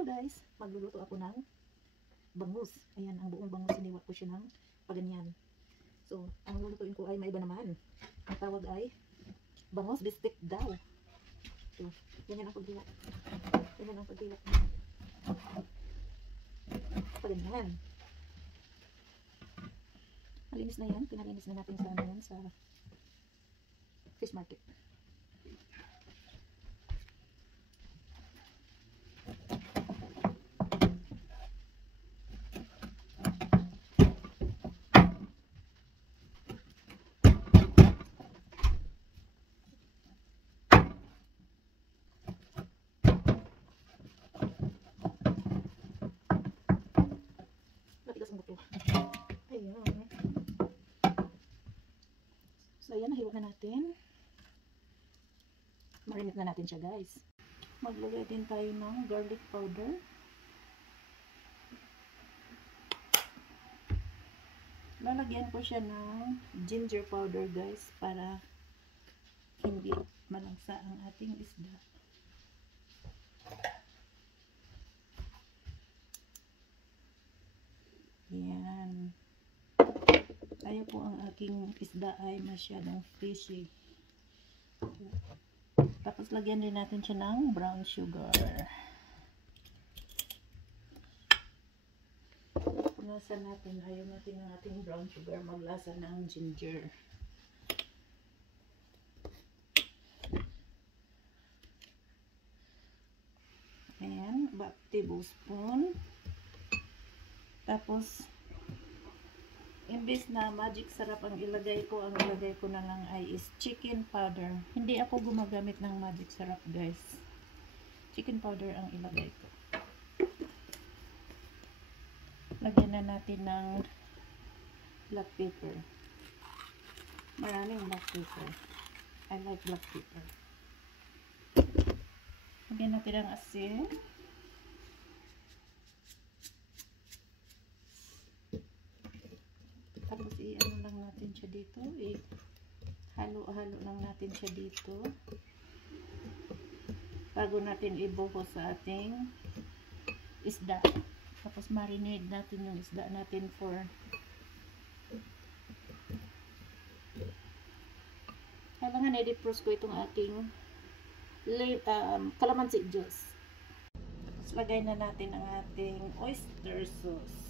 Hello guys, magluluto ako ng bangus. Ayan, ang buong bangus, siniwak ko siya ng paganyan. So, ang lulutuin ko ay may iba naman. Ang tawag ay bangus bistik daw. So, ganyan ang paghiwak. Ganyan ang paghiwak. Paganyan. Malinis na yan. Pinalinis na natin sa, yan, sa fish market. Ayan. So, ayan, nahiwa na natin. Marinate na natin siya, guys. Maglagay din tayo ng garlic powder. Lalagyan ko siya ng ginger powder, guys, para hindi malangsa ang ating isda. Ayan. Ayaw po ang aking isda ay masyadong fishy. Tapos lagyan din natin siya ng brown sugar. Punasan natin. Ayaw natin ang ating brown sugar maglasa ng ginger. Ayan, about tablespoon. Tapos imbes na magic sarap ang ilagay ko, ang ilagay ko na lang ay is chicken powder. Hindi ako gumagamit ng magic sarap, guys. Chicken powder ang ilagay ko. Lagyan na natin ng black pepper. Maraming black pepper. I like black pepper. Lagyan natin ng asin. Tapos i-ano lang natin siya dito, halo-halo lang natin siya dito bago natin ibuhos sa ating isda. Tapos marinate natin yung isda natin for kailangan i-defrost ko itong aking calamansi juice. Tapos lagay na natin ang ating oyster sauce.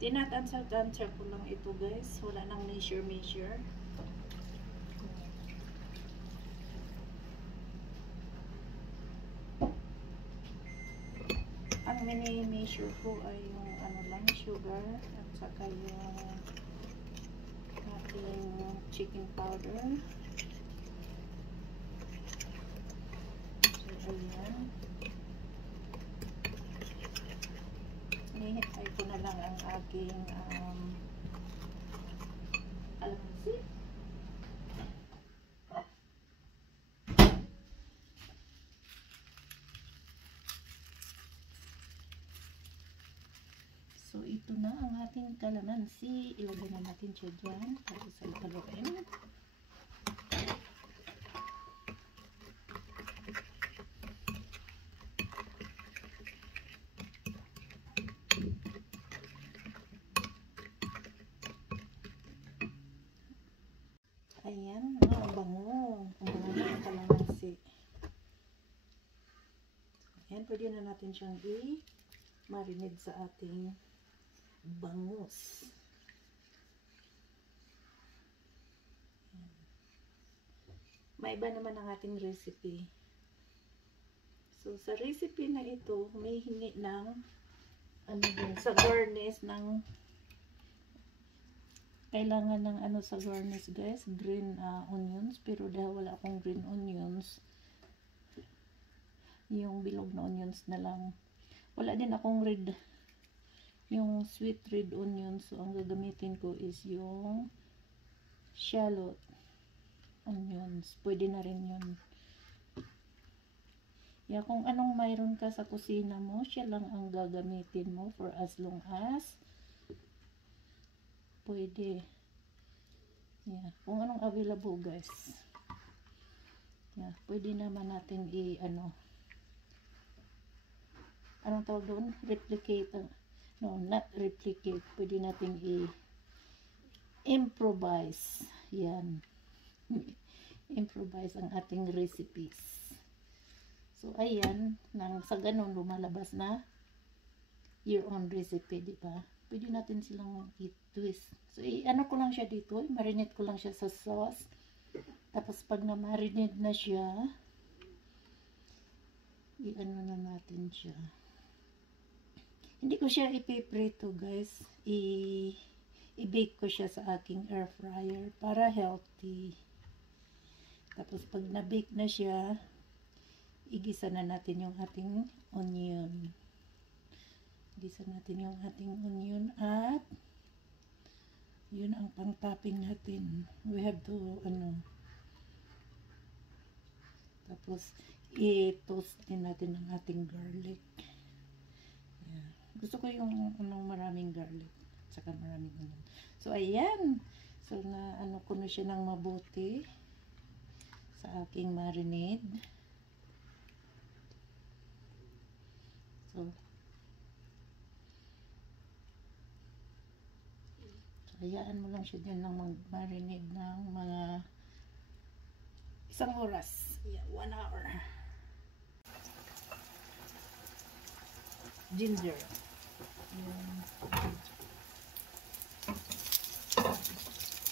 Tinatansya ko lang ito, guys. Wala nang measure. Ang mini-measure ko ay yung ano lang, sugar at saka yung ating chicken powder. So, ayan. Hinihintay ko na lang ang aking calamansi. So, ito na ang ating calamansi. Ilagay na natin siya dyan para sa haluin. Ayan, ang bango. Ang bango ng calamansi. Ayan, pwede na natin siyang i-marinate sa ating bangus. Ayan. May iba naman ang ating recipe. So, sa recipe na ito, may hingi ng ano din, sa garnish ng kailangan ng ano sa garnish, guys, green onions, pero dahil wala akong green onions, yung bilog na onions na lang. Wala din akong red, yung sweet red onions, so ang gagamitin ko is yung shallot onions. Pwede na rin yun. Yeah, kung anong mayroon ka sa kusina mo, siya lang ang gagamitin mo for as long as pwede. Yeah, kung anong available guys. Yeah, pwede naman natin ano, anong tawag doon? Replicate. No, not replicate. Pwede natin improvise. Yan. Improvise ang ating recipes. So, ayan. Sa ganun, lumalabas na your own recipe, di ba? Pwede natin silang i-twist. So, ano ko lang siya dito. Marinate ko lang siya sa sauce. Tapos, pag na-marinate na siya, i-ano na natin siya. Hindi ko siya ipiprito, guys. I-bake ko siya sa aking air fryer para healthy. Tapos, pag na-bake na siya, igisa na natin yung ating onion. Igisa natin yung ating onion at yun ang pang-topping natin. We have to, tapos, i-toast din natin ang ating garlic. Yeah. Gusto ko yung maraming garlic. Saka maraming onion. So, ayan. So, ko na siya ng mabuti sa aking marinade. So, hayaan mo lang siya dyan ng mag-marinade ng mga 1 oras. Yeah, 1 hour. Ginger.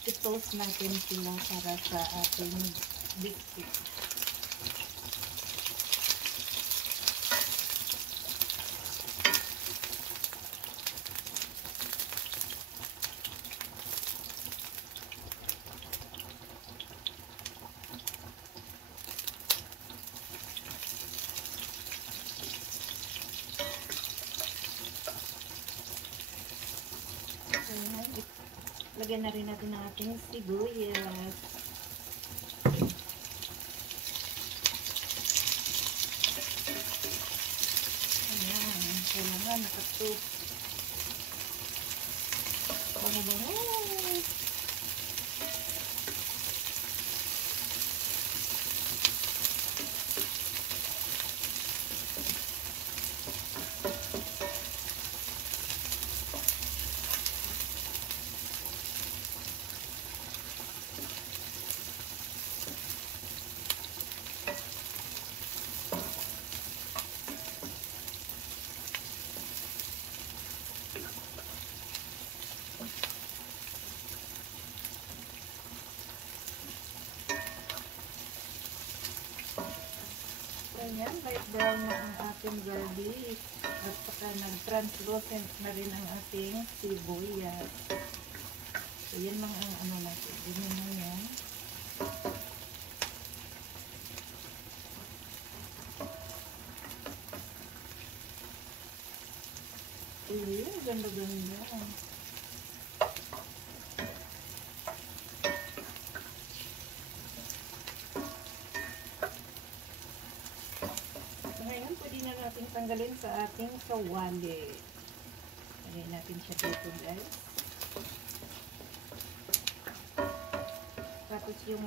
I-toast natin sila para sa ating biscuit. Lagyan na rin natin ang ating sibuyas. Ayan. Kailangan nakatup. Bango-bango. Ayan, light brown na ang ating garlic. At saka nag-translucent na rin ang ating sibuyas. So, yan lang ang natin. Ganyan na yan. Ayan, ganda-ganda. Ngayon, pwede na natin tanggalin sa ating kawali. Lagay natin siya dito, guys. Tapos yung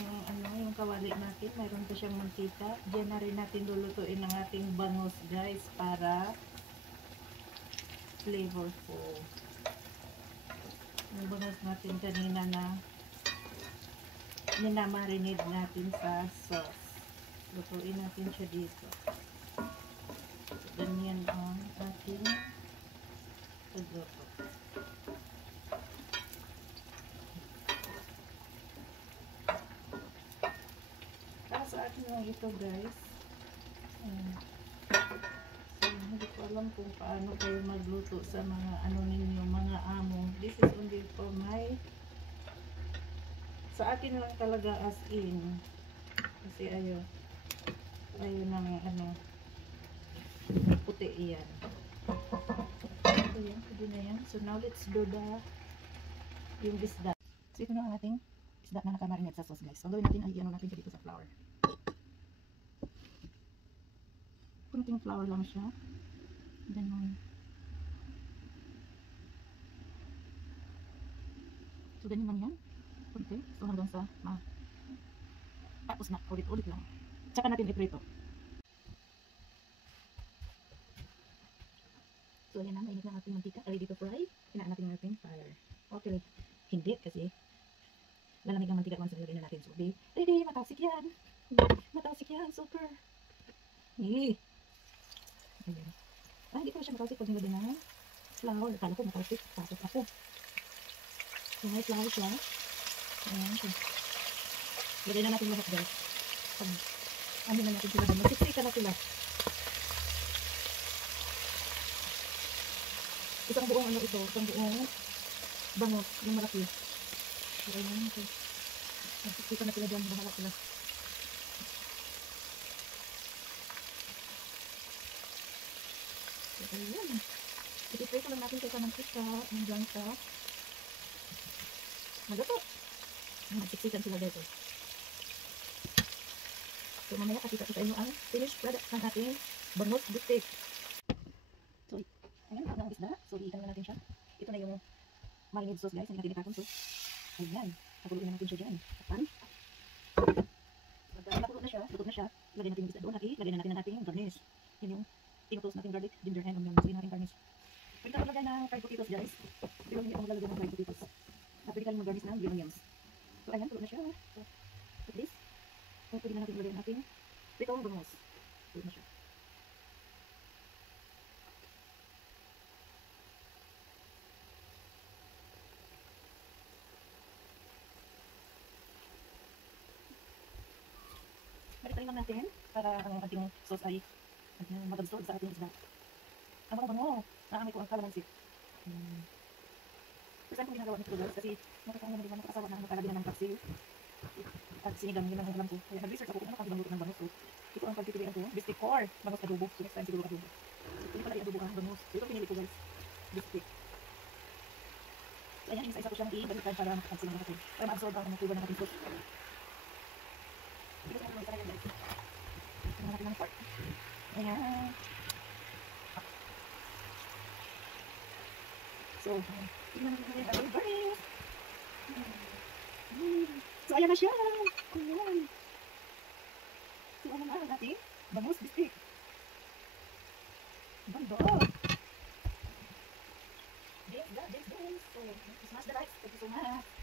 kawali natin, mayroon pa siyang mantika. Diyan na rin natin lulutuin ang ating bangus, guys, para flavorful. Yung bangus natin kanina na minamarinate natin sa sauce. Lutuin natin siya dito. Ganyan ang ating pagluto. Para sa akin lang ito, guys. So, hindi ko alam kung paano kayo magluto sa mga ninyo, mga amo. This is only for sa akin lang talaga as in. Kasi ayaw ng puti iyan. So yan, pwede na yan. So now let's do yung isda. So ito na ang ating isda na nakamarinate sa sauce, guys. So gawin natin ay natin siya dito sa flour. Kunting flour lang siya. Ganun. So ganyan lang yan. Okay, so hanggang sa tapos na, ulit-ulit lang. Tsaka natin iprito. So ayan na, mainit na ating mantika, ready to fry. Hinaan natin yung ating fire. Okay, hindi kasi lalamig ang mantika once nilagay na natin. So ready, matasik yan. Matasik yan, super. Eh. Ayan. Hindi ko siya matasik pag nilagay ng flour. Kala ko matasik, tapos ako. So may flour siya. Ayan siya. Lagay na natin lahat guys. Ano na natin sila doon. Magsiksika na sila. Isang buong ano ito. Isang buong bangot. Yung malaki. Lagay na natin. Magsiksika na sila dyan. Bahala sila. So ayan. Ipipray ko lang natin sa mantika. Hanggang sa magato. Magsiksikan sila guys. So mamaya kakita-kita nyo ang finished product ng ating bangus bistek. So ayan, ito na ang isda. So iitan na natin siya. Ito na yung marinade sauce guys. Hindi natin itatong sauce. Ayan, pakuluin na natin siya dyan. Tapan. Pagka nakulo na siya, luto na siya, lagay natin yung isda doon at ilagay na natin ang ating garnish. Yun yung tinutoast natin garlic, ginger and onion. Sige natin garnish. Pwede ka maglagay ng fried potatoes guys. Pero hindi ako maglalagay ng fried potatoes. At pwede ka mag-garnish ng green onions. So ayan, tulo na siya. So, like this. So, pwede na natin ilagay ang ating pritong bangus. Tulo na siya. Balik lang natin para ang ating sauce ay mag-absorb sa ating isda. Ang mga bango, naamoy ko ang kalamansi. First time ko ginagawa nito guys kasi nakakaano na din ako kasawa na nakalagyan ng paksiw. At sinigang yun ang alam ko. Kaya nag-research ako kung ano kasi bangus ng bangus. So, ito ang pagpipilian ko. Bistik or bangus adobo. So next time siguro adobo. So, hindi pala i-adobo ang bangus. So ito pinili ko guys. Bistik. So ayan, isa-isa ko siyang i-balikan para makapagsin ng lahat. Para ma-absorb ang tuba ng ating sauce. Ito sa mga talaga guys. Ito natin ng pork. Ayan. So, tingnan natin natin ang garnish. So ayan na siya. Ayan. So ano na natin? Bangus bistik. Banda. James. So, smash the likes. Thank you so much.